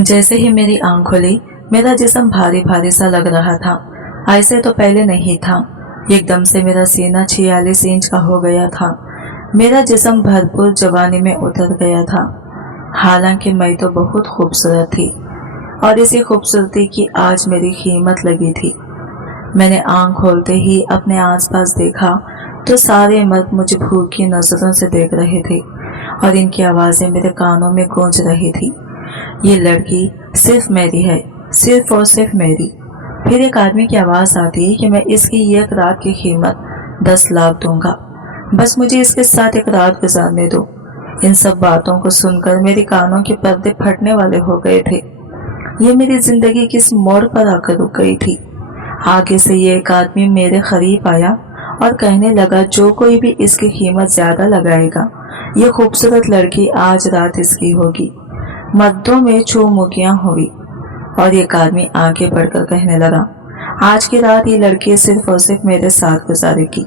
जैसे ही मेरी आंख खुली, मेरा जिस्म भारी भारी सा लग रहा था। ऐसे तो पहले नहीं था। एकदम से मेरा सीना 46 इंच का हो गया था। मेरा जिस्म भरपूर जवानी में उतर गया था। हालांकि मैं तो बहुत खूबसूरत थी और इसी खूबसूरती की आज मेरी कीमत लगी थी। मैंने आंख खोलते ही अपने आसपास देखा तो सारे मर्द मुझे भूखी नजरों से देख रहे थे और इनकी आवाजें मेरे कानों में गूंज रही थी। ये लड़की सिर्फ मेरी है, सिर्फ और सिर्फ मेरी। फिर एक आदमी की आवाज आती कि मैं इसकी एक रात की कीमत 10 लाख दूंगा, बस मुझे इसके साथ एक रात गुजारने दो। इन सब बातों को सुनकर मेरे कानों के पर्दे फटने वाले हो गए थे। ये मेरी जिंदगी किस मोड़ पर आकर रुक गई थी। आगे से ये एक आदमी मेरे करीब आया और कहने लगा, जो कोई भी इसकी कीमत ज्यादा लगाएगा, ये खूबसूरत लड़की आज रात इसकी होगी। मर्दों में चूमुकियां हुई और एक आदमी आगे बढ़कर कहने लगा, आज की रात ये लड़की सिर्फ और सिर्फ मेरे साथ गुजारेगी।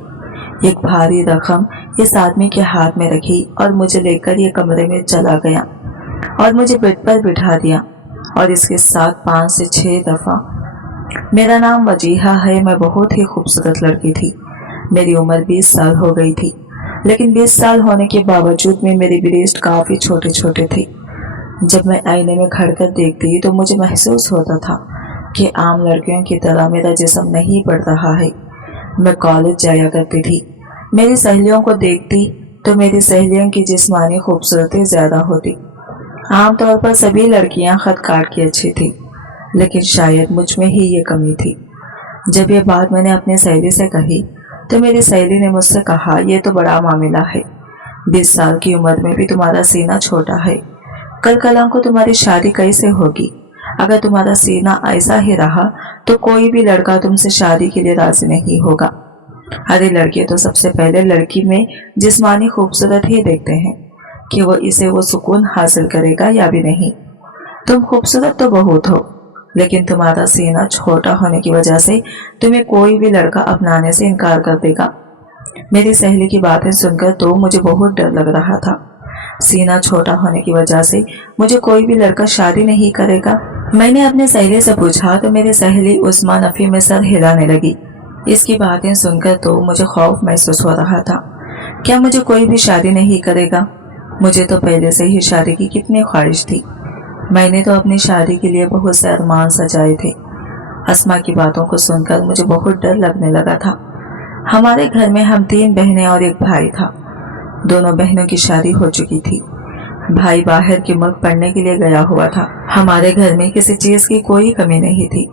एक भारी रकम इस आदमी के हाथ में रखी और मुझे लेकर ये कमरे में चला गया और मुझे बेड पर बिठा दिया और इसके साथ 5 से 6 दफा। मेरा नाम वजीहा है। मैं बहुत ही खूबसूरत लड़की थी। मेरी उम्र 20 साल हो गई थी, लेकिन 20 साल होने के बावजूद में मेरे ब्रेस्ट काफी छोटे छोटे थे। जब मैं आईने में खड़कर देखती तो मुझे महसूस होता था कि आम लड़कियों की तरह मेरा जिस्म नहीं बढ़ रहा है। मैं कॉलेज जाया करती थी। मेरी सहेलियों को देखती तो मेरी सहेलियों की जिस्मानी खूबसूरती ज्यादा होती। आमतौर पर सभी लड़कियां खत काट की अच्छी थी, लेकिन शायद मुझ में ही ये कमी थी। जब ये बात मैंने अपनी सहेली से कही तो मेरी सहेली ने मुझसे कहा, ये तो बड़ा मामला है। 20 साल की उम्र में भी तुम्हारा सीना छोटा है। कल कल को तुम्हारी शादी कैसे होगी? अगर तुम्हारा सीना ऐसा ही रहा तो कोई भी लड़का तुमसे शादी के लिए राजी नहीं होगा। अरे लड़के तो सबसे पहले लड़की में जिस्मानी खूबसूरत ही देखते हैं कि वो सुकून हासिल करेगा या भी नहीं। तुम खूबसूरत तो बहुत हो, लेकिन तुम्हारा सीना छोटा होने की वजह से तुम्हें कोई भी लड़का अपनाने से इनकार कर देगा। मेरी सहेली की बातें सुनकर तो मुझे बहुत डर लग रहा था। सीना छोटा होने की वजह से मुझे कोई भी लड़का शादी नहीं करेगा। मैंने अपने सहेली से पूछा तो मेरी सहेली उस्मा नफी में सर हिलाने लगी। इसकी बातें सुनकर तो मुझे खौफ महसूस हो रहा था। क्या मुझे कोई भी शादी नहीं करेगा? मुझे तो पहले से ही शादी की कितनी ख्वाहिश थी। मैंने तो अपनी शादी के लिए बहुत से अरमान सजाए थे। अस्मा की बातों को सुनकर मुझे बहुत डर लगने लगा था। हमारे घर में हम 3 बहनें और एक भाई था। दोनों बहनों की शादी हो चुकी थी। भाई बाहर के मुल्क पढ़ने के लिए गया हुआ था। हमारे घर में किसी चीज की कोई कमी नहीं थी।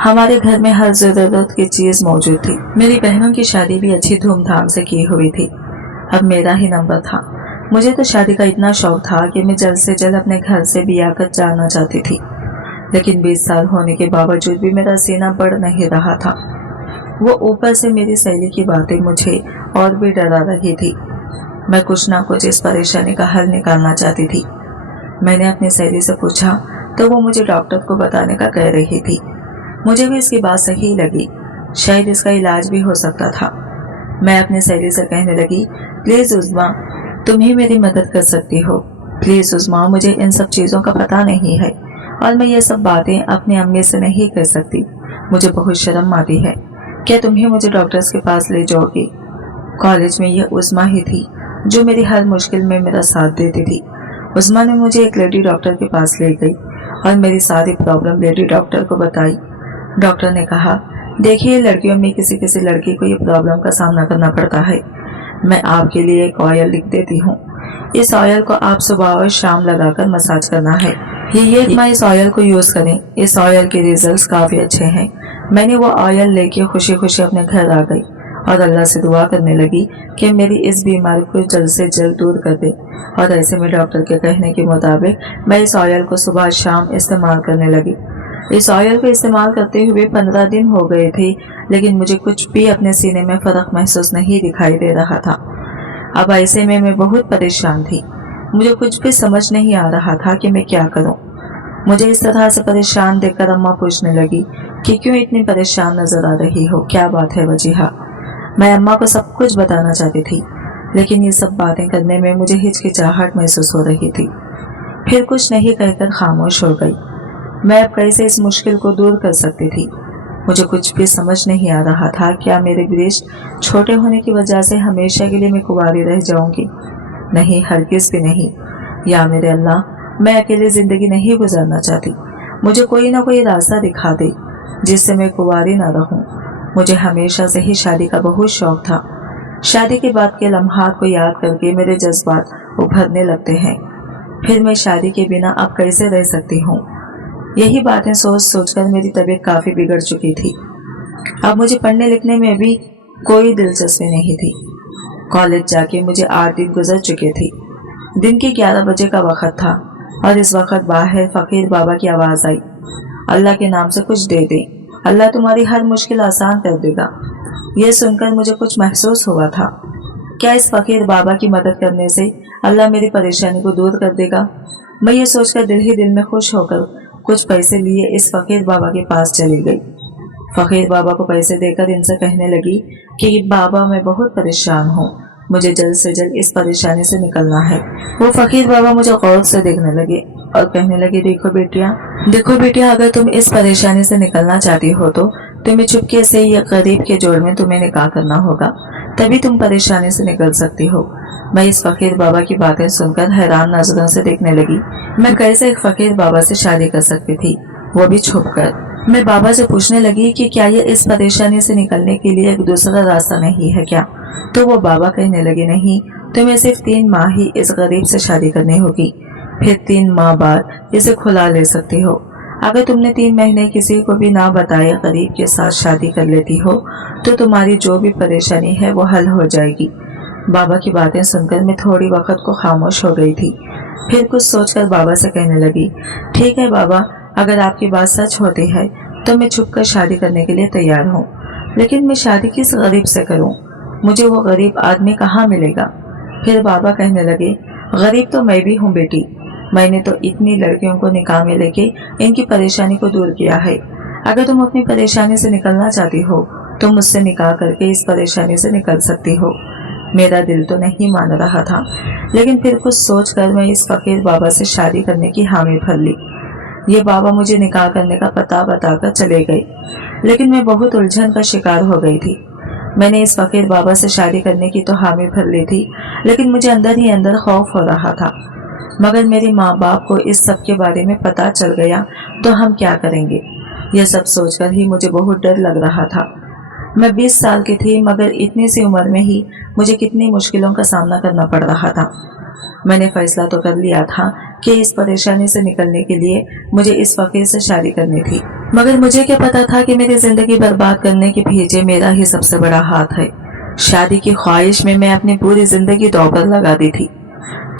हमारे घर में हर जरूरत की चीज मौजूद थी। मेरी बहनों की शादी भी अच्छी धूमधाम से की हुई थी। अब मेरा ही नंबर था। मुझे तो शादी का इतना शौक था कि मैं जल्द से जल्द अपने घर से ब्याह कर जाना चाहती थी, लेकिन 20 साल होने के बावजूद भी मेरा सीना बढ़ नहीं रहा था। वो ऊपर से मेरी सहेली की बातें मुझे और भी डरा रही थी। मैं कुछ ना कुछ इस परेशानी का हल निकालना चाहती थी। मैंने अपनी सहेली से पूछा तो वो मुझे डॉक्टर को बताने का कह रही थी। मुझे भी इसकी बात सही लगी। शायद इसका इलाज भी हो सकता था। मैं अपनी सहेली से कहने लगी, प्लीज उस्मा, तुम ही मेरी मदद कर सकती हो। प्लीज उस्मा, मुझे इन सब चीजों का पता नहीं है और मैं ये सब बातें अपनी अम्मी से नहीं कर सकती। मुझे बहुत शर्म आती है। क्या तुम ही मुझे डॉक्टर्स के पास ले जाओगी? कॉलेज में ये उस्मा ही थी जो मेरी हर मुश्किल में मेरा साथ देती थी। उस्मा ने मुझे एक लेडी डॉक्टर के पास ले गई और मेरी सारी प्रॉब्लम लेडी डॉक्टर को बताई। डॉक्टर ने कहा, देखिए लड़कियों में किसी किसी लड़की को ये प्रॉब्लम का सामना करना पड़ता है। मैं आपके लिए एक ऑयल लिख देती हूँ। इस ऑयल को आप सुबह और शाम लगाकर मसाज करना है। ये इस ऑयल को यूज करें। इस ऑयल के रिजल्ट्स काफी अच्छे हैं। मैंने वो ऑयल लेके खुशी खुशी अपने घर आ गई और अल्लाह से दुआ करने लगी कि मेरी इस बीमारी को जल्द से जल्द दूर कर दे। और ऐसे में डॉक्टर के कहने के मुताबिक मैं इस ऑयल को सुबह शाम इस्तेमाल करने लगी। इस ऑयल को इस्तेमाल करते हुए 15 दिन हो गए थे, लेकिन मुझे कुछ भी अपने सीने में फर्क महसूस नहीं दिखाई दे रहा था। अब ऐसे में मैं बहुत परेशान थी। मुझे कुछ भी समझ नहीं आ रहा था कि मैं क्या करूं। मुझे इस तरह से परेशान देखकर अम्मा पूछने लगी कि क्यों इतनी परेशान नजर आ रही हो, क्या बात है वजीहा? मैं अम्मा को सब कुछ बताना चाहती थी, लेकिन ये सब बातें करने में मुझे हिचकिचाहट महसूस हो रही थी। फिर कुछ नहीं कहकर खामोश हो गई। मैं अब कैसे इस मुश्किल को दूर कर सकती थी? मुझे कुछ भी समझ नहीं आ रहा था। क्या मेरे गिरीश छोटे होने की वजह से हमेशा के लिए मैं कुंवारी रह जाऊंगी? नहीं, हरगिज भी नहीं। या मेरे अल्लाह, मैं अकेली जिंदगी नहीं गुजारना चाहती। मुझे कोई ना कोई रास्ता दिखा दे जिससे मैं कुंवारी ना रहूं। मुझे हमेशा से ही शादी का बहुत शौक था। शादी के बाद के लम्हात को याद करके मेरे जज्बात उभरने लगते हैं। फिर मैं शादी के बिना अब कैसे रह सकती हूँ? यही बातें सोच सोचकर मेरी तबीयत काफी बिगड़ चुकी थी। अब मुझे पढ़ने लिखने में भी कोई दिलचस्पी नहीं थी। कॉलेज जाके मुझे 8 दिन गुजर चुके थे। दिन के 11 बजे का वक्त था और इस वक्त बाहर फकीर बाबा की आवाज आई, अल्लाह के नाम से कुछ दे दे, अल्लाह तुम्हारी हर मुश्किल आसान कर देगा। यह सुनकर मुझे कुछ महसूस हुआ था। क्या इस फकीर बाबा की मदद करने से अल्लाह मेरी परेशानी को दूर कर देगा? मैं ये सोचकर दिल ही दिल में खुश होकर कुछ पैसे लिए इस फकीर बाबा के पास चली गई। फकीर बाबा को पैसे देकर इनसे कहने लगी कि बाबा मैं बहुत परेशान हूँ, मुझे जल्द से जल्द इस परेशानी से निकलना है। वो फकीर बाबा मुझे गौर से देखने लगे और कहने लगे, देखो बेटिया, अगर तुम इस परेशानी से निकलना चाहती हो तो तुम्हें चुपके से या गरीब के जोड़ में तुम्हें निकाह करना होगा, तभी तुम परेशानी से निकल सकती हो। मैं इस फकीर बाबा की बातें सुनकर हैरान नजरों से देखने लगी। मैं कैसे एक फकीर बाबा से शादी कर सकती थी, वो भी छुपकर। मैं बाबा से पूछने लगी कि क्या ये इस परेशानी से निकलने के लिए एक दूसरा रास्ता नहीं है क्या? तो वो बाबा कहने लगे, नहीं, तुम्हें सिर्फ 3 माह ही इस गरीब से शादी करनी होगी, फिर 3 माह बाद इसे खुला ले सकती हो। अगर तुमने 3 महीने किसी को भी ना बताया गरीब के साथ शादी कर लेती हो तो तुम्हारी जो भी परेशानी है वो हल हो जाएगी। बाबा की बातें सुनकर मैं थोड़ी वक्त को खामोश हो गई थी। फिर कुछ सोचकर बाबा से कहने लगी, ठीक है बाबा, अगर आपकी बात सच होती है तो मैं छुपकर शादी करने के लिए तैयार हूँ, लेकिन मैं शादी किस गरीब से करूँ? मुझे वो गरीब आदमी कहाँ मिलेगा? फिर बाबा कहने लगे, गरीब तो मैं भी हूँ बेटी, मैंने तो इतनी लड़कियों को निकाह में लेके इनकी परेशानी को दूर किया है। अगर तुम अपनी परेशानी से निकलना चाहती हो तो मुझसे निकाह करके इस परेशानी से निकल सकती हो। मेरा दिल तो नहीं मान रहा था, लेकिन फिर कुछ सोच कर मैं इस फकीर बाबा से शादी करने की हामी भर ली। ये बाबा मुझे निकाह करने का पता बताकर चले गए, लेकिन मैं बहुत उलझन का शिकार हो गई थी। मैंने इस फकीर बाबा से शादी करने की तो हामी भर ली थी, लेकिन मुझे अंदर ही अंदर खौफ हो रहा था। मगर मेरे माँ बाप को इस सब के बारे में पता चल गया तो हम क्या करेंगे? यह सब सोचकर ही मुझे बहुत डर लग रहा था। मैं 20 साल की थी, मगर इतनी सी उम्र में ही मुझे कितनी मुश्किलों का सामना करना पड़ रहा था। मैंने फैसला तो कर लिया था कि इस परेशानी से निकलने के लिए मुझे इस फकीर से शादी करनी थी, मगर मुझे क्या पता था कि मेरी जिंदगी बर्बाद करने के पीछे मेरा ही सबसे बड़ा हाथ है। शादी की ख्वाहिश में मैं अपनी पूरी जिंदगी दांव पर लगा दी थी।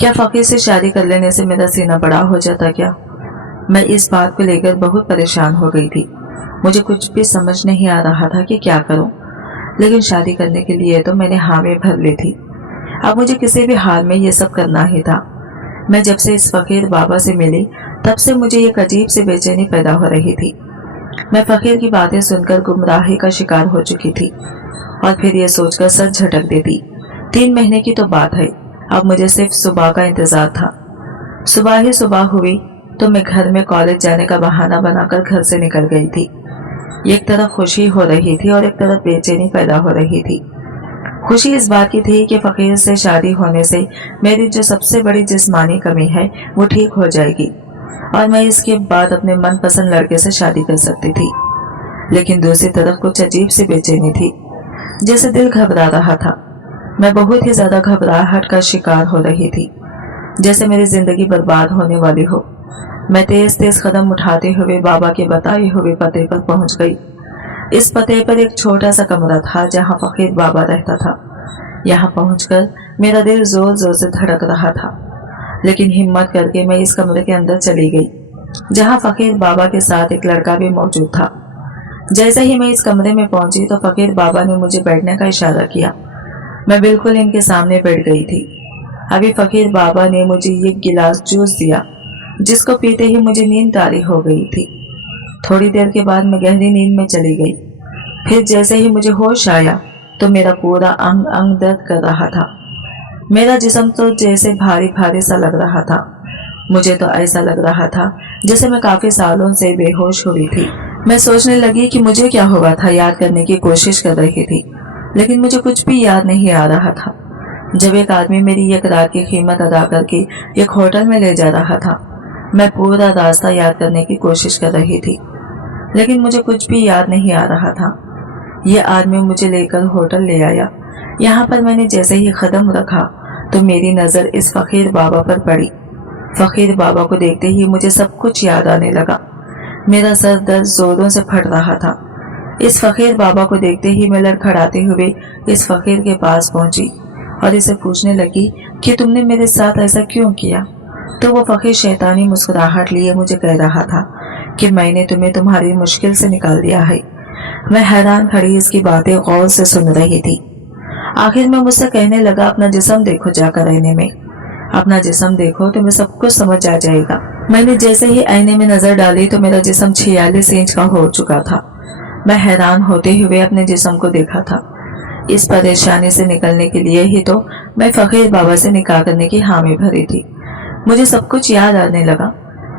क्या फकीर से शादी कर लेने से मेरा सीना बड़ा हो जाता क्या? मैं इस बात को लेकर बहुत परेशान हो गई थी। मुझे कुछ भी समझ नहीं आ रहा था कि क्या करूं, लेकिन शादी करने के लिए तो मैंने हामी भर ली थी। अब मुझे किसी भी हाल में ये सब करना ही था। मैं जब से इस फकीर बाबा से मिली तब से मुझे एक अजीब सी बेचैनी पैदा हो रही थी। मैं फकीर की बातें सुनकर गुमराही का शिकार हो चुकी थी और फिर ये सोचकर सर झटक देती, 3 महीने की तो बात है, अब मुझे सिर्फ सुबह का इंतजार था। सुबह ही सुबह हुई तो मैं घर में कॉलेज जाने का बहाना बनाकर घर से निकल गई थी। एक तरफ खुशी हो रही थी और एक तरफ बेचैनी पैदा हो रही थी। खुशी इस बात की थी कि फकीर से शादी होने से मेरी जो सबसे बड़ी जिस्मानी कमी है वो ठीक हो जाएगी और मैं इसके बाद अपने मनपसंद लड़के से शादी कर सकती थी। लेकिन दूसरी तरफ कुछ अजीब सी बेचैनी थी, जैसे दिल घबरा रहा था। मैं बहुत ही ज्यादा घबराहट का शिकार हो रही थी, जैसे मेरी जिंदगी बर्बाद होने वाली हो। मैं तेज तेज कदम उठाते हुए बाबा के बताए हुए पते पर पहुंच गई। इस पते पर एक छोटा सा कमरा था जहां फकीर बाबा रहता था। यहाँ पहुंचकर मेरा दिल जोर जोर से धड़क रहा था, लेकिन हिम्मत करके मैं इस कमरे के अंदर चली गई, जहाँ फकीर बाबा के साथ एक लड़का भी मौजूद था। जैसे ही मैं इस कमरे में पहुंची तो फकीर बाबा ने मुझे बैठने का इशारा किया। मैं बिल्कुल इनके सामने बैठ गई थी। अभी फकीर बाबा ने मुझे एक गिलास जूस दिया, जिसको पीते ही मुझे नींद तारी हो गई थी। थोड़ी देर के बाद मैं गहरी नींद में चली गई। फिर जैसे ही मुझे होश आया तो मेरा पूरा अंग अंग दर्द कर रहा था। मेरा जिस्म तो जैसे भारी भारी सा लग रहा था। मुझे तो ऐसा लग रहा था जैसे मैं काफी सालों से बेहोश हुई थी। मैं सोचने लगी कि मुझे क्या हुआ था, याद करने की कोशिश कर रही थी, लेकिन मुझे कुछ भी याद नहीं आ रहा था। जब एक आदमी मेरी एक रात की कीमत अदा करके एक होटल में ले जा रहा था, मैं पूरा रास्ता याद करने की कोशिश कर रही थी, लेकिन मुझे कुछ भी याद नहीं आ रहा था। ये आदमी मुझे लेकर होटल ले आया। यहाँ पर मैंने जैसे ही कदम रखा तो मेरी नज़र इस फकीर बाबा पर पड़ी। फकीर बाबा को देखते ही मुझे सब कुछ याद आने लगा। मेरा सर दर्द जोरों से फट रहा था। इस फकीर बाबा को देखते ही मैं लड़खड़ाते हुए इस फकीर के पास पहुंची और इसे पूछने लगी कि तुमने मेरे साथ ऐसा क्यों किया। तो वो फकीर शैतानी मुस्कुराहट लिए मुझे कह रहा था कि मैंने तुम्हें तुम्हारी मुश्किल से निकाल दिया है। मैं हैरान खड़ी इसकी बातें गौर से सुन रही थी। आखिर में मुझसे कहने लगा, अपना जिस्म देखो जाकर आईने में, अपना जिस्म देखो, तुम्हें सब कुछ समझ आ जाएगा। मैंने जैसे ही आईने में नजर डाली तो मेरा जिस्म 46 इंच का हो चुका था। मैं हैरान होते हुए अपने जिस्म को देखा था। इस परेशानी से निकलने के लिए ही तो मैं फकीर बाबा से निकाह करने की हामी भरी थी। मुझे सब कुछ याद आने लगा।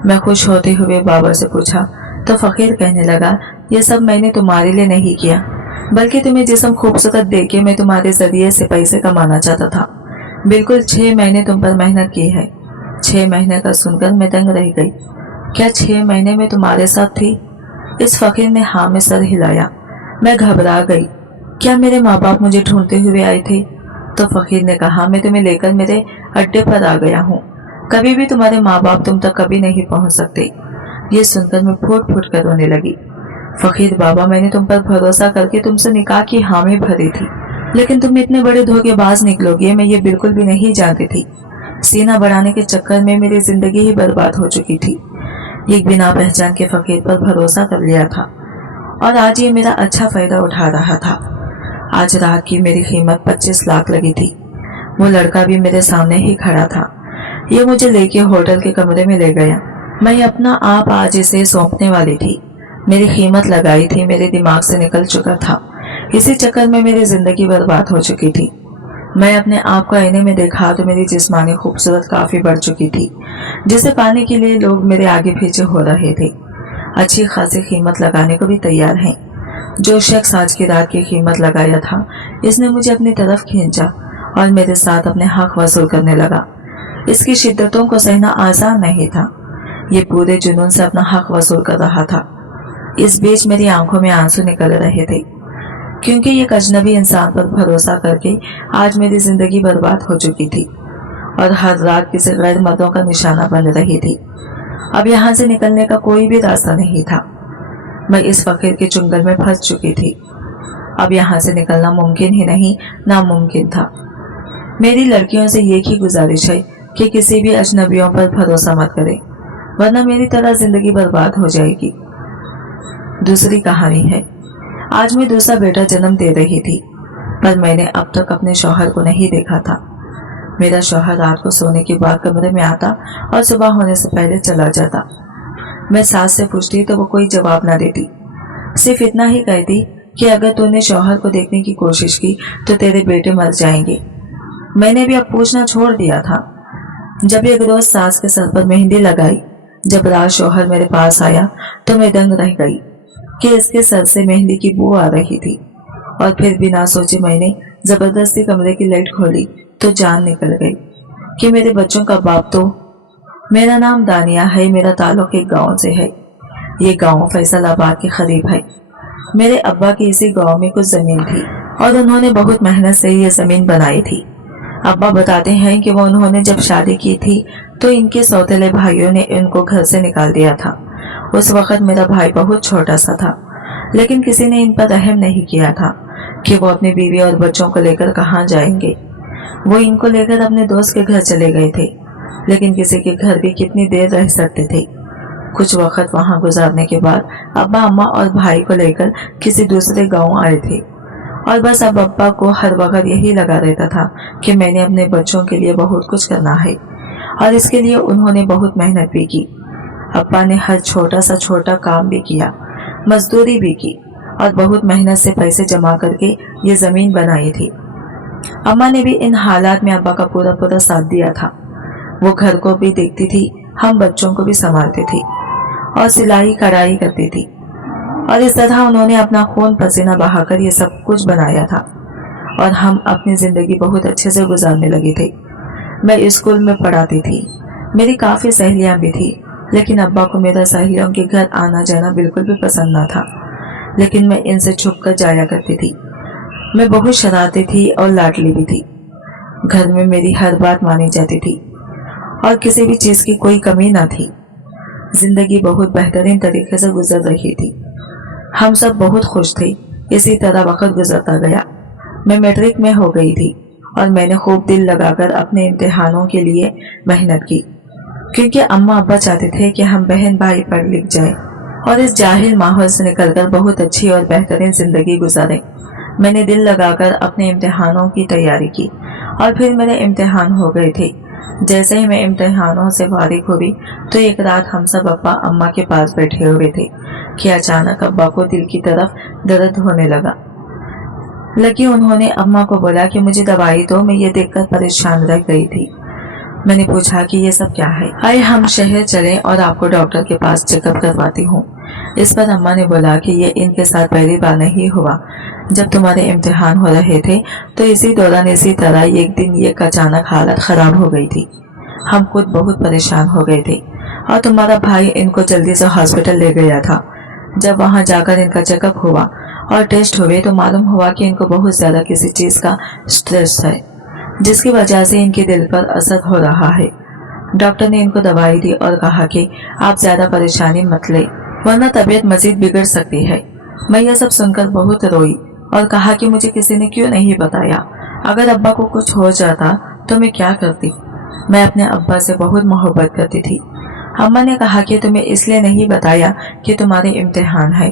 मैं खुश होते हुए बाबा से पूछा तो फकीर कहने लगा, ये सब मैंने तुम्हारे लिए नहीं किया, बल्कि तुम्हें जिस्म खूबसूरत देके मैं तुम्हारे जरिए से पैसे कमाना चाहता था। बिल्कुल 6 महीने तुम पर मेहनत की है। 6 महीने का सुनकर मैं दंग रह गई। क्या 6 महीने में तुम्हारे साथ थी? इस फकीर ने हाँ में सर हिलाया। मैं घबरा गई। क्या मेरे माँ बाप मुझे ढूंढते हुए आए थे? तो फकीर ने कहा, मैं तुम्हें लेकर मेरे अड्डे पर आ गया हूँ। कभी भी तुम्हारे माँ बाप तुम तक कभी नहीं पहुँच सकते। ये सुनकर मैं फूट फूट कर रोने लगी। फकीर बाबा, मैंने तुम पर भरोसा करके तुमसे निकाह की हामी भरी थी, लेकिन तुम इतने बड़े धोखेबाज निकलोगे मैं ये बिल्कुल भी नहीं जानती थी। सीना बढ़ाने के चक्कर में मेरी जिंदगी ही बर्बाद हो चुकी थी। एक बिना पहचान के फकीर पर भरोसा कर लिया था और आज ये मेरा अच्छा फायदा उठा रहा था। आज रात की मेरी कीमत 25 लाख लगी थी। वो लड़का भी मेरे सामने ही खड़ा था। ये मुझे लेके होटल के कमरे में ले गया। मैं अपना आप आज इसे सौंपने वाली थी। मेरी कीमत लगाई थी मेरे दिमाग से निकल चुका था। इसी चक्कर में मेरी जिंदगी बर्बाद हो चुकी थी। मैं अपने आप को आईने में देखा तो मेरी जिस्मानी खूबसूरत काफी बढ़ चुकी थी, जिसे पाने के लिए लोग मेरे आगे पीछे हो रहे थे। अच्छी खासी कीमत लगाने को भी तैयार हैं। जो शख्स आज की रात की कीमत लगाया था, इसने मुझे अपनी तरफ खींचा और मेरे साथ अपने हक वसूल करने लगा। इसकी शिद्दतों को सहना आसान नहीं था। ये पूरे जुनून से अपना हक वसूल कर रहा था। इस बीच मेरी आंखों में आंसू निकल रहे थे, क्योंकि ये अजनबी इंसान पर भरोसा करके आज मेरी जिंदगी बर्बाद हो चुकी थी और हर रात किसी गैर मर्दों का निशाना बन रही थी। अब यहाँ से निकलने का कोई भी रास्ता नहीं था। मैं इस फकीर के चुंगल में फंस चुकी थी। अब यहाँ से निकलना मुमकिन ही नहीं, नामुमकिन था। मेरी लड़कियों से एक ही गुजारिश है कि किसी भी अजनबियों पर भरोसा मत करें, वरना मेरी तरह जिंदगी बर्बाद हो जाएगी। दूसरी कहानी है। आज मैं दूसरा बेटा जन्म दे रही थी, पर मैंने अब तक अपने शौहर को नहीं देखा था। मेरा शौहर रात को सोने के बाद कमरे में आता और सुबह होने से पहले चला जाता। मैं सास से पूछती तो वो कोई जवाब ना देती, सिर्फ इतना ही कहती कि अगर तूने शौहर को देखने की कोशिश की तो तेरे बेटे मर जाएंगे। मैंने भी अब पूछना छोड़ दिया था। जब एक रोज सास के सर पर मेहंदी लगाई, जब रात शौहर मेरे पास आया तो मैं दंग रह गई कि इसके सर से मेहंदी की बू आ रही थी। और फिर बिना सोचे मैंने जबरदस्ती कमरे की लाइट खोली तो जान निकल गई कि मेरे बच्चों का बाप तो। मेरा नाम दानिया है, मेरा ताल्लुक एक गांव से है। ये गांव फैसलाबाद के करीब है। मेरे अब्बा की इसी गांव में कुछ जमीन थी और उन्होंने बहुत मेहनत से ये जमीन बनाई थी। अब्बा बताते हैं कि वो उन्होंने जब शादी की थी तो इनके सौतेले भाइयों ने इनको घर से निकाल दिया था। उस वक्त मेरा भाई बहुत छोटा सा था, लेकिन किसी ने इन पर रहम नहीं किया था कि वो अपनी बीवी और बच्चों को लेकर कहाँ जाएंगे। वो इनको लेकर अपने दोस्त के घर चले गए थे, लेकिन किसी के घर भी कितनी देर रह सकते थे। कुछ वक्त वहां गुजारने के बाद अब्बा अम्मा और भाई को लेकर किसी दूसरे गांव आए थे और बस अब अब्बा को हर वक्त यही लगा रहता था कि मैंने अपने बच्चों के लिए बहुत कुछ करना है और इसके लिए उन्होंने बहुत मेहनत भी की। अब्बा ने हर छोटा सा छोटा काम भी किया, मजदूरी भी की और बहुत मेहनत से पैसे जमा करके ये जमीन बनाई थी। अम्मा ने भी इन हालात में अब्बा का पूरा पूरा साथ दिया था। वो घर को भी देखती थी, हम बच्चों को भी संभालती थी और सिलाई कढ़ाई करती थी, और इस तरह उन्होंने अपना खून पसीना बहाकर ये सब कुछ बनाया था और हम अपनी जिंदगी बहुत अच्छे से गुजारने लगे थे। मैं स्कूल में पढ़ाती थी, मेरी काफ़ी सहेलियां भी थी, लेकिन अब्बा को मेरा सहेलियों के घर आना जाना बिल्कुल भी पसंद न था। लेकिन मैं इनसे छुप कर जाया करती थी। मैं बहुत शरारती थी और लाडली भी थी। घर में मेरी हर बात मानी जाती थी और किसी भी चीज़ की कोई कमी न थी। जिंदगी बहुत बेहतरीन तरीके से गुजर रही थी। हम सब बहुत खुश थे। इसी तरह वक्त गुजरता गया। मैं मैट्रिक में हो गई थी और मैंने खूब दिल लगाकर अपने इम्तिहानों के लिए मेहनत की, क्योंकि अम्मा अब्बा चाहते थे कि हम बहन भाई पढ़ लिख जाएं और इस जाहिल माहौल से निकलकर बहुत अच्छी और बेहतरीन जिंदगी गुजारें। मैंने दिल लगाकर अपने इम्तिहानों की तैयारी की और फिर मेरे इम्तिहान हो गए थे। जैसे ही मैं इम्तिहानों से फारिग हुई तो एक रात हम सब अब्बा अम्मा के पास बैठे हुए थे कि अचानक अब्बा को दिल की तरफ दर्द होने लगी। उन्होंने अम्मा को बोला कि मुझे दवाई दो। मैं ये देखकर परेशान रह गई थी। मैंने पूछा कि ये सब क्या है। आए हम शहर चले और आपको डॉक्टर के पास चेकअप करवाती हूँ। इस पर अम्मा ने बोला कि ये इनके साथ पहली बार नहीं हुआ। जब तुम्हारे इम्तिहान हो रहे थे तो इसी दौरान इसी तरह एक दिन ये अचानक हालत खराब हो गई थी। हम खुद बहुत परेशान हो गए थे और तुम्हारा भाई इनको जल्दी से हॉस्पिटल ले गया था। जब वहाँ जाकर इनका चेकअप हुआ और टेस्ट हुए तो मालूम हुआ कि इनको बहुत ज्यादा किसी चीज का स्ट्रेस है, जिसकी वजह से इनके दिल पर असर हो रहा है। डॉक्टर ने इनको दवाई दी और कहा कि आप ज्यादा परेशानी मत ले, वरना तबीयत मजीद बिगड़ सकती है। मैं यह सब सुनकर बहुत रोई और कहा कि मुझे किसी ने क्यों नहीं बताया। अगर अब्बा को कुछ हो जाता तो मैं क्या करती। मैं अपने अब्बा से बहुत मोहब्बत करती थी। अम्मा ने कहा कि तुम्हें इसलिए नहीं बताया कि तुम्हारे इम्तिहान है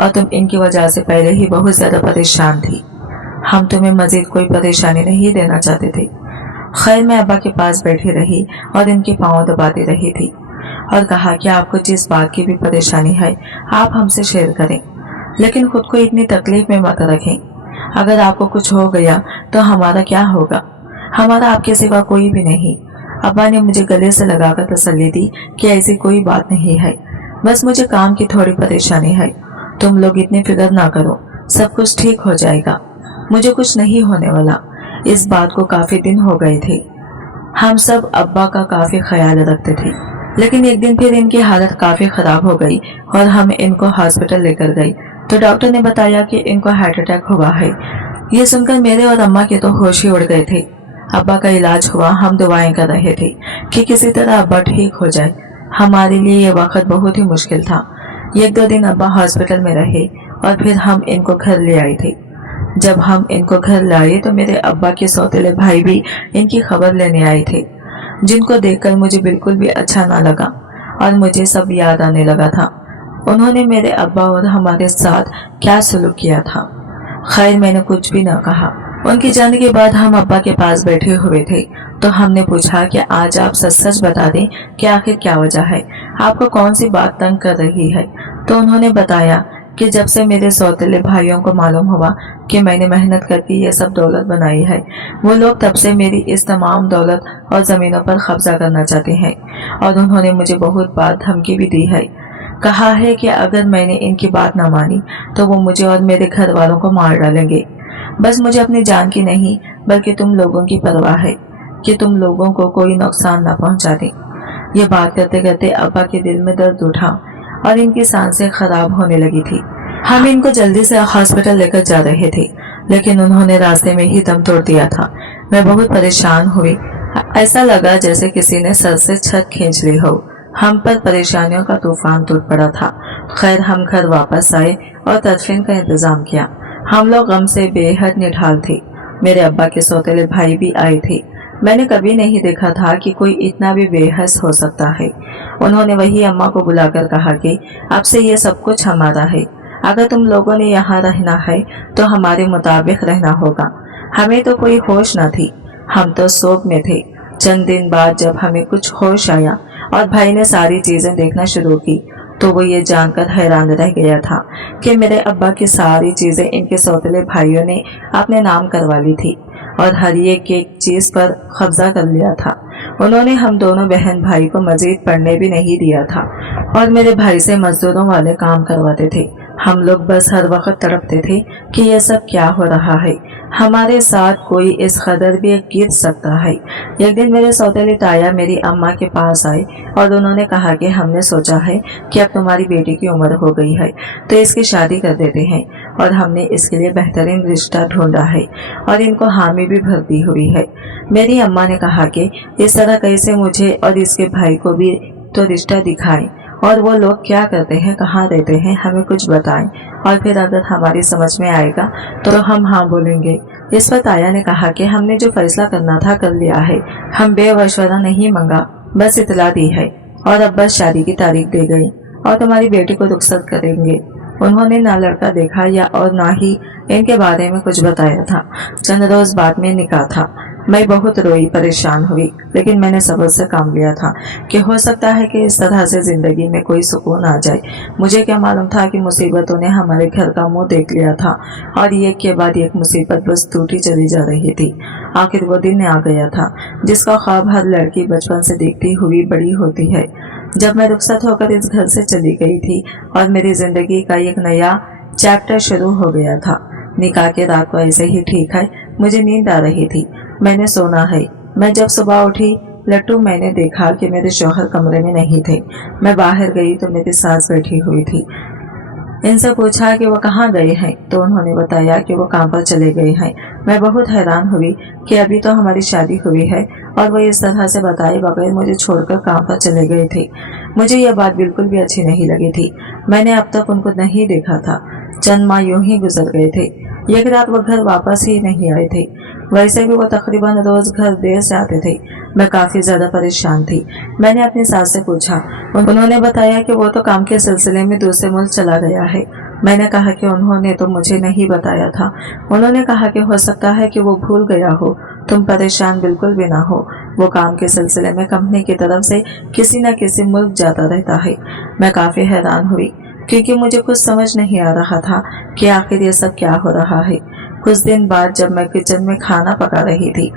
और तुम इनकी वजह से पहले ही बहुत ज्यादा परेशान थी। हम तुम्हें मजीद कोई परेशानी नहीं देना चाहते थे। खैर, मैं अब्बा के पास बैठी रही और इनके पाँव दबाती रही थी और कहा कि आपको जिस बात की भी परेशानी है आप हमसे शेयर करें, लेकिन खुद को इतनी तकलीफ में मत रखें। अगर आपको कुछ हो गया तो हमारा क्या होगा? हमारा आपके सिवा कोई भी नहीं। अब्बा ने मुझे गले से लगाकर तसल्ली दी कि ऐसी कोई बात नहीं है, बस मुझे काम की थोड़ी परेशानी है। तुम लोग इतनी फिक्र ना करो, सब कुछ ठीक हो जाएगा। मुझे कुछ नहीं होने वाला। इस बात को काफी दिन हो गए थे। हम सब अब्बा का काफी ख्याल रखते थे, लेकिन एक दिन फिर इनकी हालत काफी खराब हो गई और हम इनको हॉस्पिटल लेकर गए तो डॉक्टर ने बताया कि इनको हार्ट अटैक हुआ है। ये सुनकर मेरे और अम्मा के तो होश ही उड़ गए थे। अब्बा का इलाज हुआ। हम दुआएं कर रहे थे कि किसी तरह अब्बा ठीक हो जाए। हमारे लिए ये वक्त बहुत ही मुश्किल था। 1-2 दिन अब्बा हॉस्पिटल में रहे और फिर हम इनको घर ले आए थे। जब हम इनको घर लाए तो मेरे अब्बा के सौतेले भाई भी इनकी खबर लेने आए थे, जिनको देखकर मुझे बिल्कुल भी अच्छा ना लगा और मुझे सब याद आने लगा था। उन्होंने मेरे अब्बा और हमारे साथ क्या सलूक किया था। खैर, मैंने कुछ भी ना कहा। उनके जाने के बाद हम अब्बा के पास बैठे हुए थे तो हमने पूछा कि आज आप सच सच बता दें कि आखिर क्या वजह है, आपको कौन सी बात तंग कर रही है। तो उन्होंने बताया कि जब से मेरे सौतेले भाइयों को मालूम हुआ कि मैंने मेहनत करके ये सब दौलत बनाई है, वो लोग तब से मेरी इस तमाम दौलत और ज़मीनों पर कब्जा करना चाहते हैं और उन्होंने मुझे बहुत बार धमकी भी दी है। कहा है कि अगर मैंने इनकी बात ना मानी तो वो मुझे और मेरे घर वालों को मार डालेंगे। बस मुझे अपनी जान की नहीं बल्कि तुम लोगों की परवाह है कि तुम लोगों को कोई नुकसान न पहुंचा दे। ये बात करते करते अब्बा के दिल में दर्द उठा और इनकी सांसें खराब होने लगी थी। हम इनको जल्दी से हॉस्पिटल लेकर जा रहे थे, लेकिन उन्होंने रास्ते में ही दम तोड़ दिया था। मैं बहुत परेशान हुई। ऐसा लगा जैसे किसी ने सर से छत खींच ली हो। हम पर परेशानियों का तूफान टूट पड़ा था। खैर, हम घर वापस आए और तदफीन का इंतजाम किया। हम लोग गम से बेहद निढाल थे। मेरे अब्बा के सौतेले भाई भी आए थे। मैंने कभी नहीं देखा था कि कोई इतना भी बेहस हो सकता है। उन्होंने वही अम्मा को बुलाकर कहा कि अब से ये सब कुछ हमारा है। अगर तुम लोगों ने यहाँ रहना है तो हमारे मुताबिक रहना होगा। हमें तो कोई होश न थी, हम तो शोक में थे। चंद दिन बाद जब हमें कुछ होश आया और भाई ने सारी चीजें देखना शुरू की तो वो ये जानकर हैरान रह गया था कि मेरे अब्बा की सारी चीजें इनके सौतेले भाइयों ने अपने नाम करवा ली थी और हर एक चीज पर कब्जा कर लिया था। उन्होंने हम दोनों बहन भाई को मजीद पढ़ने भी नहीं दिया था और मेरे भाई से मजदूरों वाले काम करवाते थे। हम लोग बस हर वक्त तड़पते थे कि यह सब क्या हो रहा है, हमारे साथ कोई इस कदर भी गिर सकता है। एक दिन मेरे सौतेली ताया मेरी अम्मा के पास आए और उन्होंने कहा कि हमने सोचा है कि अब तुम्हारी बेटी की उम्र हो गई है तो इसकी शादी कर देते हैं और हमने इसके लिए बेहतरीन रिश्ता ढूंढा है और इनको हामी भी भर दी हुई है। मेरी अम्मा ने कहा कि इस तरह कैसे मुझे और इसके भाई को भी तो रिश्ता दिखाएं और वो लोग क्या करते हैं, कहाँ रहते हैं, हमें कुछ बताएं और फिर अगर हमारी समझ में आएगा तो हम हाँ बोलेंगे। इस पर ताया ने कहा कि हमने जो फैसला करना था कर लिया है, हम बेमशवरा नहीं मंगा, बस इतला दी है और अब बस शादी की तारीख दे गई और तुम्हारी बेटी को रुखसत करेंगे। उन्होंने ना लड़का देखा या और ना ही इनके बारे में कुछ बताया था। चंद रोज बाद में निकाह था। मैं बहुत रोई, परेशान हुई, लेकिन मैंने सब्र से काम लिया था कि हो सकता है कि इस तरह से जिंदगी में कोई सुकून आ जाए। मुझे क्या मालूम था कि मुसीबतों ने हमारे घर का मुंह देख लिया था और एक के बाद एक मुसीबत बस टूटी चली जा रही थी। आखिर वो दिन आ गया था जिसका ख्वाब हर लड़की बचपन से देखती हुई बड़ी होती है। जब मैं रुखसत होकर इस घर से चली गई थी और मेरी जिंदगी का एक नया चैप्टर शुरू हो गया था। निकाह के रात को ऐसे ही ठीक है, मुझे नींद आ रही थी, मैंने सोना है। मैं जब सुबह उठी लट्टू, मैंने देखा कि मेरे शौहर कमरे में नहीं थे। मैं बाहर गई तो मेरी सास बैठी हुई थी। इनसे पूछा कि वो कहाँ गए हैं तो उन्होंने बताया कि वो काम पर चले गए हैं। मैं बहुत हैरान हुई कि अभी तो हमारी शादी हुई है और वो इस तरह से बताए बगैर मुझे छोड़कर काम पर चले गए थे। मुझे यह बात बिल्कुल भी अच्छी नहीं लगी थी। मैंने अब तक उनको नहीं देखा था। चंद माह यूं ही गुजर गए थे। एक रात वो घर वापस ही नहीं आए थे। वैसे भी वो तकरीबन रोज घर देर से आते थे। मैं काफी ज्यादा परेशान थी। मैंने अपनी सास से पूछा, उन्होंने बताया कि वो तो काम के सिलसिले में दूसरे मुल्क चला गया है। मैंने कहा कि उन्होंने तो मुझे नहीं बताया था। उन्होंने कहा कि हो सकता है कि वो भूल गया हो, तुम परेशान बिल्कुल भी ना हो, वो काम के सिलसिले में कंपनी की तरफ से किसी न किसी मुल्क जाता रहता है। मैं काफी हैरान हुई क्योंकि मुझे कुछ समझ नहीं आ रहा था कि आखिर ये सब क्या हो रहा है। कुछ दिन बाद जब मैं किचन में खाना पका रही थी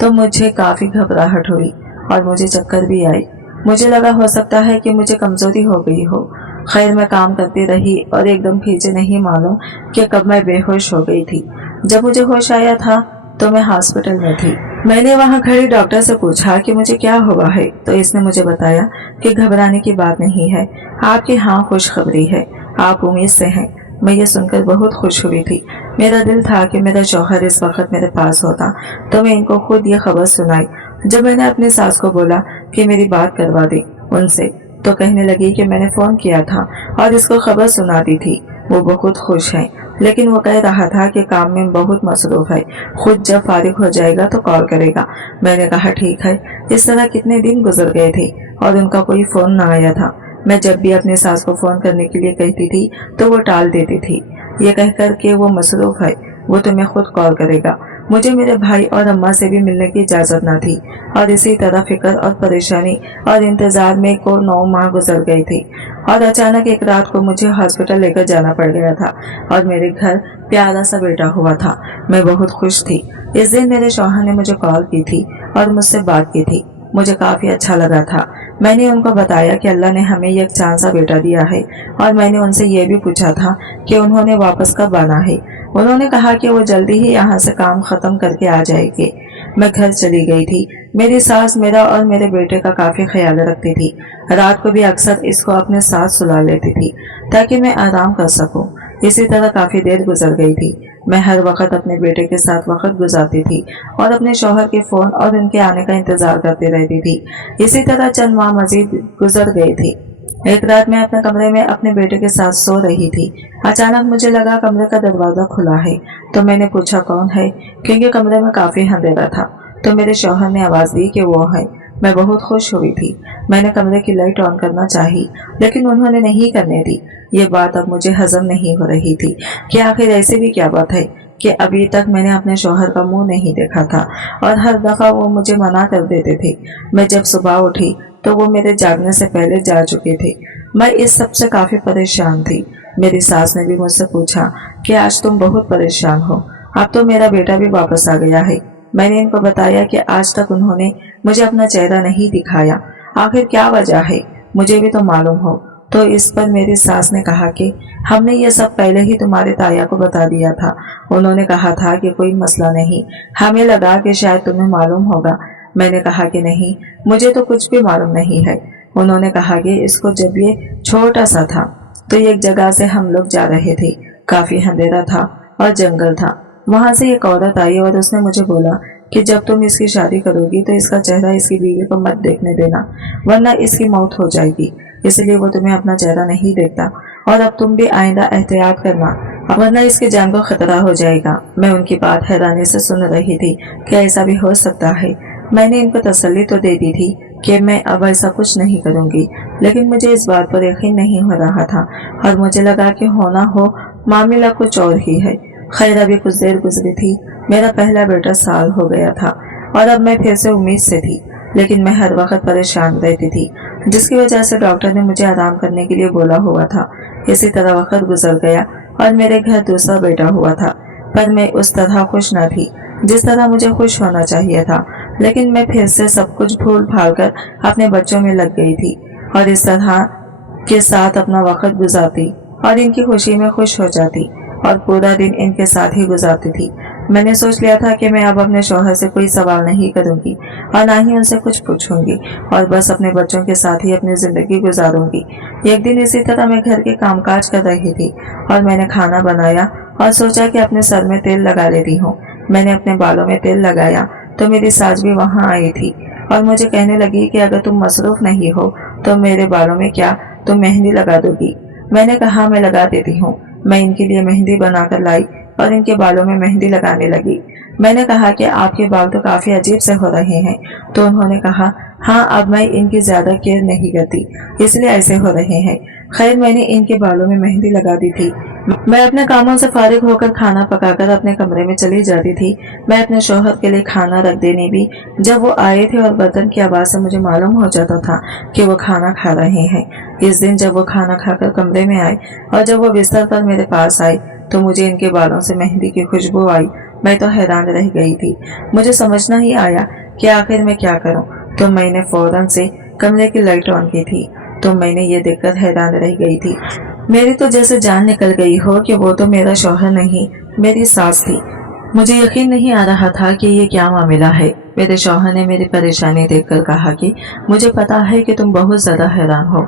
तो मुझे काफी घबराहट हुई और मुझे चक्कर भी आई। मुझे लगा हो सकता है कि मुझे कमजोरी हो गई हो। खैर मैं काम करती रही और एकदम खींचे नहीं मालूम कि कब मैं बेहोश हो गई थी। जब मुझे होश आया था तो मैं हॉस्पिटल में थी। मैंने वहाँ खड़ी डॉक्टर से पूछा कि मुझे क्या हुआ है तो इसने मुझे बताया कि घबराने की बात नहीं है, आपकी हाँ खुशखबरी है, आप उम्मीद से हैं। मैं ये सुनकर बहुत खुश हुई थी। मेरा दिल था कि मेरा शौहर इस वक्त मेरे पास होता तो मैं इनको खुद ये खबर सुनाई। जब मैंने अपनी सास को बोला कि मेरी बात करवा दी उनसे तो कहने लगी कि मैंने फोन किया था और इसको खबर सुना दी थी। वो बहुत खुश हैं, लेकिन वो कह रहा था कि काम में बहुत मसरूफ है, खुद जब फारिग हो जाएगा तो कॉल करेगा। मैंने कहा ठीक है। इस तरह कितने दिन गुजर गए थे और उनका कोई फोन ना आया था। मैं जब भी अपनी सास को फोन करने के लिए कहती थी तो वो टाल देती थी, ये कहकर के वो मसरूफ है, वो तुम्हें खुद कॉल करेगा। मुझे मेरे भाई और अम्मा से भी मिलने की इजाजत न थी और इसी तरह फिक्र और परेशानी और इंतजार में को 9 माह गुजर गई थी और अचानक एक रात को मुझे हॉस्पिटल लेकर जाना पड़ गया था और मेरे घर प्यारा सा बेटा हुआ था। मैं बहुत खुश थी। इस दिन मेरे शौहर ने मुझे कॉल की थी और मुझसे बात की थी। मुझे काफी अच्छा लगा था। मैंने उनको बताया कि अल्लाह ने हमें एक चांद सा बेटा दिया है और मैंने उनसे ये भी पूछा था कि उन्होंने वापस कब आना है। उन्होंने कहा कि वो जल्दी ही यहाँ से काम खत्म करके आ जाएंगे। मैं घर चली गई थी। मेरी सास मेरा और मेरे बेटे का काफी ख्याल रखती थी। रात को भी अक्सर इसको अपने साथ सुला लेती थी ताकि मैं आराम कर सकूं। इसी तरह काफी देर गुजर गई थी। मैं हर वक्त अपने बेटे के साथ वक्त गुजारती थी और अपने शौहर के फोन और उनके आने का इंतजार करती रहती थी। इसी तरह चंद माह मजीद गुजर गए थे। एक रात मैं अपने कमरे में अपने बेटे के साथ सो रही थी। अचानक मुझे लगा कमरे का दरवाजा खुला है तो मैंने पूछा कौन है, क्योंकि कमरे में काफी अंधेरा था। तो मेरे शौहर ने आवाज दी कि वो है। मैं बहुत खुश हुई थी। मैंने कमरे की लाइट ऑन करना चाही लेकिन उन्होंने नहीं करने दी। ये बात अब मुझे हजम नहीं हो रही थी कि आखिर ऐसी भी क्या बात है कि अभी तक मैंने अपने शौहर का मुंह नहीं देखा था और हर दफा वो मुझे मना कर देते थे। मैं जब सुबह उठी तो वो मेरे जागने से पहले जा चुके थे। मैं इस सब से काफी परेशान थी। मेरी सास ने भी मुझसे पूछा कि आज तुम बहुत परेशान हो, अब तो मेरा बेटा भी वापस आ गया है। میں نے ان کو بتایا کہ آج تک انہوں نے مجھے اپنا چہرہ نہیں دکھایا، آخر کیا وجہ ہے، مجھے بھی تو معلوم ہو۔ تو اس پر میری ساس نے کہا کہ ہم نے یہ سب پہلے ہی تمہارے تایا کو بتا دیا تھا، انہوں نے کہا تھا کہ کوئی مسئلہ نہیں، ہمیں لگا کہ شاید تمہیں معلوم ہوگا۔ میں نے کہا کہ نہیں، مجھے تو کچھ بھی معلوم نہیں ہے۔ انہوں نے کہا کہ اس کو جب یہ چھوٹا سا تھا تو ایک جگہ سے ہم لوگ جا رہے تھے، کافی اندھیرا تھا اور جنگل تھا، وہاں سے ایک عورت آئی اور اس نے مجھے بولا کہ جب تم اس کی شادی کرو گی تو اس کا چہرہ اس کی بیوی کو مت دیکھنے دینا، ورنہ اس کی موت ہو جائے گی، اس لیے وہ تمہیں اپنا چہرہ نہیں دیکھتا، اور اب تم بھی آئندہ احتیاط کرنا ورنہ اس کی جان کو خطرہ ہو جائے گا۔ میں ان کی بات حیرانی سے سن رہی تھی کہ ایسا بھی ہو سکتا ہے۔ میں نے ان کو تسلی تو دے دی تھی کہ میں اب ایسا کچھ نہیں کروں گی، لیکن مجھے اس بات پر یقین نہیں ہو رہا تھا اور مجھے لگا کہ ہونا ہو معاملہ کچھ اور ہی ہے۔ خیر ابھی کچھ دیر گزری تھی، میرا پہلا بیٹا سال ہو گیا تھا اور اب میں پھر سے امید سے تھی، لیکن میں ہر وقت پریشان رہتی تھی، جس کی وجہ سے ڈاکٹر نے مجھے آرام کرنے کے لیے بولا ہوا تھا۔ اسی طرح وقت گزر گیا اور میرے گھر دوسرا بیٹا ہوا تھا، پر میں اس طرح خوش نہ تھی جس طرح مجھے خوش ہونا چاہیے تھا، لیکن میں پھر سے سب کچھ بھول بھال کر اپنے بچوں میں لگ گئی تھی اور اس طرح کے ساتھ اپنا وقت گزارتی اور ان کی خوشی میں خوش ہو جاتی اور پورا دن ان کے ساتھ ہی گزارتی تھی۔ میں نے سوچ لیا تھا کہ میں اب اپنے شوہر سے کوئی سوال نہیں کروں گی اور نہ ہی ان سے کچھ پوچھوں گی اور بس اپنے بچوں کے ساتھ ہی اپنی زندگی گزاروں گی۔ ایک دن اسی طرح میں گھر کے کام کاج کر رہی تھی اور میں نے کھانا بنایا اور سوچا کہ اپنے سر میں تیل لگا لیتی ہوں۔ میں نے اپنے بالوں میں تیل لگایا تو میری ساس بھی وہاں آئی تھی اور مجھے کہنے لگی کہ اگر تم مصروف نہیں ہو تو میرے بالوں میں کیا تم مہندی لگا دو گی؟ میں نے کہا میں لگا دیتی ہوں۔ میں ان کے لیے مہندی بنا کر لائی اور ان کے بالوں میں مہندی لگانے لگی۔ میں نے کہا کہ آپ کے بال تو کافی عجیب سے ہو رہے ہیں، تو انہوں نے کہا ہاں اب میں ان کی زیادہ کیئر نہیں کرتی اس لیے ایسے ہو رہے ہیں۔ خیر میں نے ان کے بالوں میں مہندی لگا دی تھی۔ میں اپنے کاموں سے فارغ ہو کر کھانا پکا کر اپنے کمرے میں چلی جاتی تھی۔ میں اپنے شوہر کے لیے کھانا رکھ دینے بھی جب وہ آئے تھے اور برتن کی آواز سے مجھے معلوم ہو جاتا تھا کہ وہ کھانا کھا رہے ہیں۔ اس دن جب وہ کھانا کھا کر کمرے میں آئے اور جب وہ بستر پر میرے پاس آئے تو مجھے ان کے بالوں سے مہندی کی خوشبو آئی۔ میں تو حیران رہ گئی تھی، مجھے سمجھنا ہی آیا کہ آخر میں کیا کروں، تو میں نے فوراً سے کمرے کی لائٹ آن کی تھی۔ تو میں نے یہ دیکھ کر حیران رہ گئی تھی، میری تو جیسے جان نکل گئی ہو کہ وہ تو میرا شوہر نہیں میری ساس تھی۔ مجھے یقین نہیں آ رہا تھا کہ یہ کیا معاملہ ہے۔ میرے شوہر نے میری پریشانی دیکھ کر کہا کہ مجھے پتا ہے کہ تم بہت زیادہ حیران ہو،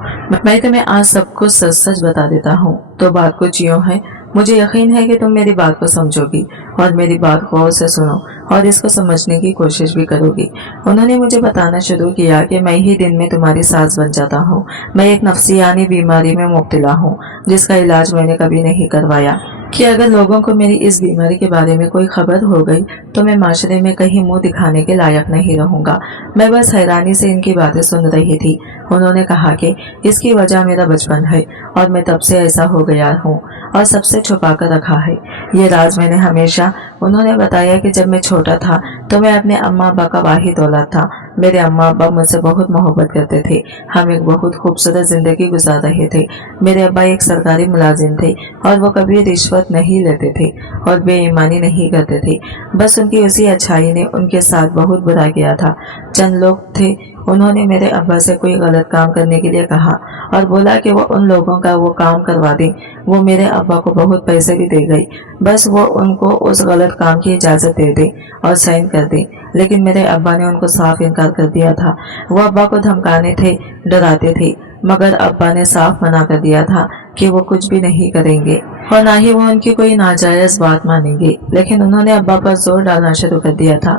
میں تمہیں آج سب کچھ سچ سچ بتا دیتا ہوں۔ تو بات کچھ یوں ہے، مجھے یقین ہے کہ تم میری بات کو سمجھو گی اور میری بات غور سے سنو اور اس کو سمجھنے کی کوشش بھی کرو گی۔ انہوں نے مجھے بتانا شروع کیا کہ میں ہی دن میں تمہاری ساس بن جاتا ہوں۔ میں ایک نفسیانی بیماری میں مبتلا ہوں جس کا علاج میں نے کبھی نہیں کروایا، کہ اگر لوگوں کو میری اس بیماری کے بارے میں کوئی خبر ہو گئی تو میں معاشرے میں کہیں منہ دکھانے کے لائق نہیں رہوں گا۔ میں بس حیرانی سے ان کی باتیں سن رہی تھی۔ انہوں نے کہا کہ اس کی وجہ میرا بچپن ہے اور میں تب سے ایسا ہو گیا ہوں اور سب سے چھپا کر رکھا ہے یہ راز میں نے ہمیشہ۔ انہوں نے بتایا کہ جب میں چھوٹا تھا تو میں اپنے اماں ابا کا واحد اولاد تھا۔ میرے اماں ابا مجھ سے بہت محبت کرتے تھے، ہم ایک بہت خوبصورت زندگی گزار رہے تھے۔ میرے ابا ایک سرکاری ملازم تھے اور وہ کبھی رشوت نہیں لیتے تھے اور بے ایمانی نہیں کرتے تھے، بس ان کی اسی اچھائی نے ان کے ساتھ بہت برا کیا تھا۔ چند لوگ تھے، انہوں نے میرے ابا سے کوئی غلط کام کرنے کے لیے کہا اور بولا کہ وہ ان لوگوں کا وہ کام کروا دیں۔ وہ میرے ابا کو بہت پیسے بھی دے گئی، بس وہ ان کو اس غلط کام کی اجازت دے دیں اور سائن کر دیں، لیکن میرے ابا نے ان کو صاف انکار کر دیا تھا۔ وہ ابا کو دھمکانے تھے، ڈراتے تھے، مگر ابا نے صاف منع کر دیا تھا کہ وہ کچھ بھی نہیں کریں گے اور نہ ہی وہ ان کی کوئی ناجائز بات مانیں گے، لیکن انہوں نے ابا پر زور ڈالنا شروع کر دیا تھا۔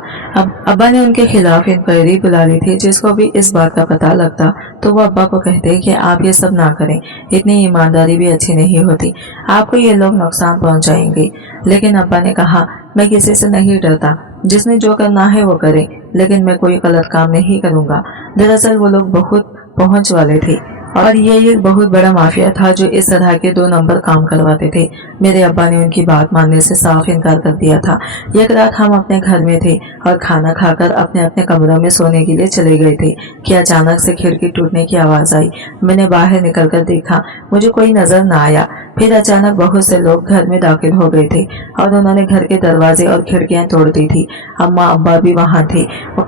ابا نے ان کے خلاف انکوائری بلا لی تھی، جس کو بھی اس بات کا پتہ لگتا تو وہ ابا کو کہتے کہ آپ یہ سب نہ کریں، اتنی ایمانداری بھی اچھی نہیں ہوتی، آپ کو یہ لوگ نقصان پہنچائیں گے۔ لیکن ابا نے کہا میں کسی سے نہیں ڈرتا، جس نے جو کرنا ہے وہ کرے، لیکن میں کوئی غلط کام نہیں کروں گا۔ دراصل وہ لوگ بہت پہنچ والے تھے اور یہ ایک بہت بڑا مافیا تھا جو اس طرح کے 2 نمبر کام کرواتے تھے۔ میرے ابا نے ان کی بات ماننے سے صاف انکار کر دیا تھا۔ ایک رات ہم اپنے گھر میں تھے اور کھانا کھا کر اپنے اپنے کمروں میں سونے کے لیے چلے گئے تھے کہ اچانک سے کھڑکی ٹوٹنے کی آواز آئی۔ میں نے باہر نکل کر دیکھا، مجھے کوئی نظر نہ آیا، फिर अचानक बहुत से लोग घर में दाखिल हो गए थे और उन्होंने घर के दरवाजे और खिड़कियां तोड़ दी थी। अम्मा अब्बा भी वहां थे।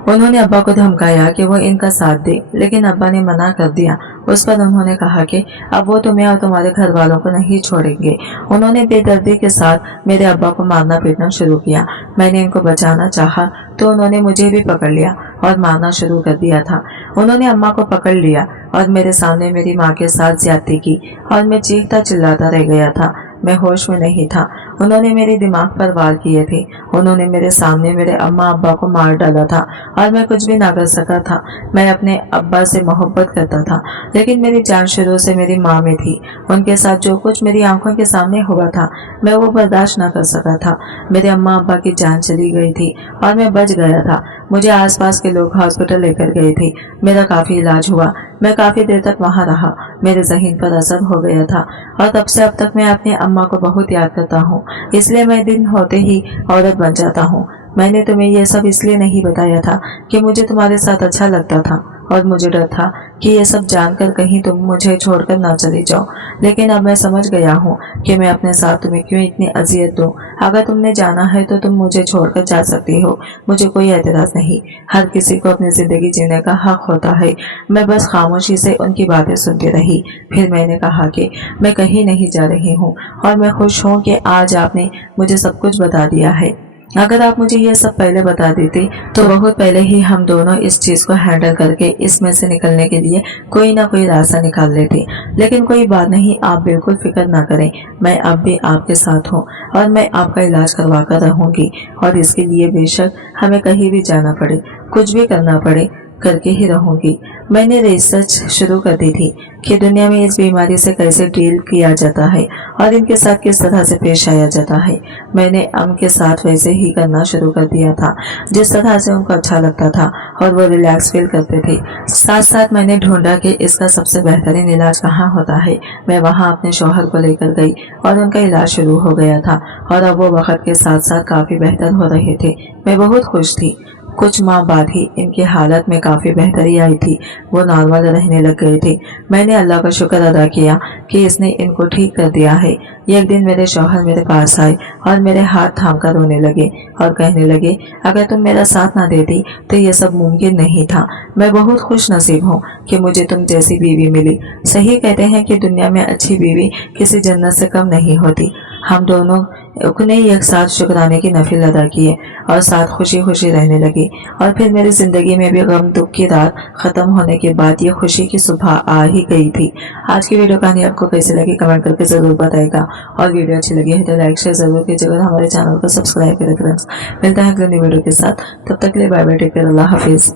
उन्होंने अब्बा को धमकाया कि वो इनका साथ दे, लेकिन अब्बा ने मना कर दिया। उस पर उन्होंने कहा कि अब वो तुम्हें और तुम्हारे घर वालों को नहीं छोड़ेंगे। उन्होंने बेदर्दी के साथ मेरे अब्बा को मारना पीटना शुरू किया। मैंने इनको बचाना चाहा तो उन्होंने मुझे भी पकड़ लिया और मारना शुरू कर दिया था। उन्होंने अम्मा को पकड़ लिया और मेरे सामने मेरी माँ के साथ ज्यादती की और मैं चीखता चिल्लाता रह गया था। मैं होश में नहीं था। उन्होंने मेरे दिमाग पर वार किए थे। उन्होंने मेरे सामने मेरे अम्मा अब्बा को मार डाला था और मैं कुछ भी ना कर सका था। मैं अपने अब्बा से मोहब्बत करता था, लेकिन मेरी जान शुरू से मेरी माँ में थी। उनके साथ जो कुछ मेरी आंखों के सामने हुआ था मैं वो बर्दाश्त ना कर सका था। मेरे अम्मा अब्बा की जान चली गई थी और मैं बच गया था। मुझे आसपास के लोग हॉस्पिटल लेकर गए थे। मेरा काफी इलाज हुआ। मैं काफी देर तक वहां रहा। मेरे ज़हन पर असर हो गया था और तब से अब तक मैं अपनी अम्मा को बहुत याद करता हूँ। इसलिए मैं दिन होते ही औरत बन जाता हूँ। मैंने तुम्हें यह सब इसलिए नहीं बताया था कि मुझे तुम्हारे साथ अच्छा लगता था और मुझे डर था कि ये सब जानकर कहीं तुम मुझे छोड़कर ना चली जाओ। लेकिन अब मैं समझ गया हूँ कि मैं अपने साथ तुम्हें क्यों इतनी अजियत दूँ। अगर तुमने जाना है तो तुम मुझे छोड़कर जा सकती हो, मुझे कोई एतराज नहीं। हर किसी को अपनी जिंदगी जीने का हक होता है। मैं बस खामोशी से उनकी बातें सुनती रही। फिर मैंने कहा कि मैं कहीं नहीं जा रही हूँ और मैं खुश हूँ कि आज आपने मुझे सब कुछ बता दिया है। अगर आप मुझे ये सब पहले बता देते तो बहुत पहले ही हम दोनों इस चीज को हैंडल करके इसमें से निकलने के लिए कोई ना कोई रास्ता निकाल लेते। लेकिन कोई बात नहीं, आप बिल्कुल फिक्र ना करें। मैं अब भी आपके साथ हूँ और मैं आपका इलाज करवा कर रहूंगी और इसके लिए बेशक हमें कहीं भी जाना पड़े, कुछ भी करना पड़े, करके ही रहूंगी। मैंने रिसर्च शुरू कर दी थी कि दुनिया में इस बीमारी से कैसे डील किया जाता है और इनके साथ किस तरह से पेश आया जाता है। मैंने के साथ वैसे ही करना शुरू कर दिया था जिस तरह से उनको अच्छा लगता था और वो रिलैक्स फील करते थे। साथ साथ मैंने ढूंढा कि इसका सबसे बेहतरीन इलाज कहाँ होता है। मैं वहाँ अपने शौहर को लेकर गई और उनका इलाज शुरू हो गया था और अब वो वक्त के साथ साथ काफी बेहतर हो रहे थे। मैं बहुत खुश थी। कुछ माह बाद ही इनकी हालत में काफी बेहतरी आई थी। वो नॉर्मल रहने लग गए थे। मैंने अल्लाह का शुक्र अदा किया कि इसने इनको ठीक कर दिया है। एक दिन मेरे शौहर मेरे पास आए और मेरे हाथ थाम कर रोने लगे और कहने लगे, अगर तुम मेरा साथ ना देती तो ये सब मुमकिन नहीं था। मैं बहुत खुश नसीब हूँ कि मुझे तुम जैसी बीवी मिली। सही कहते हैं कि दुनिया में अच्छी बीवी किसी जन्नत से कम नहीं होती। हम दोनों ने एक साथ शुक्राने की नफिल अदा किए और साथ खुशी खुशी रहने लगे। और फिर मेरी जिंदगी में भी गम दुख की रात खत्म होने के बाद ये खुशी की सुबह आ ही गई थी। आज की वीडियो कहानी आपको कैसी लगी कमेंट करके जरूर बताएगा और वीडियो अच्छी लगी है तो लाइक शेयर जरूर कीजिएगा और हमारे चैनल को सब्सक्राइब करें फ्रेंड्स। मिलता है अगले वीडियो के साथ, तब तक के लिए बाय बाय, टेक केयर, अल्लाह हाफिज।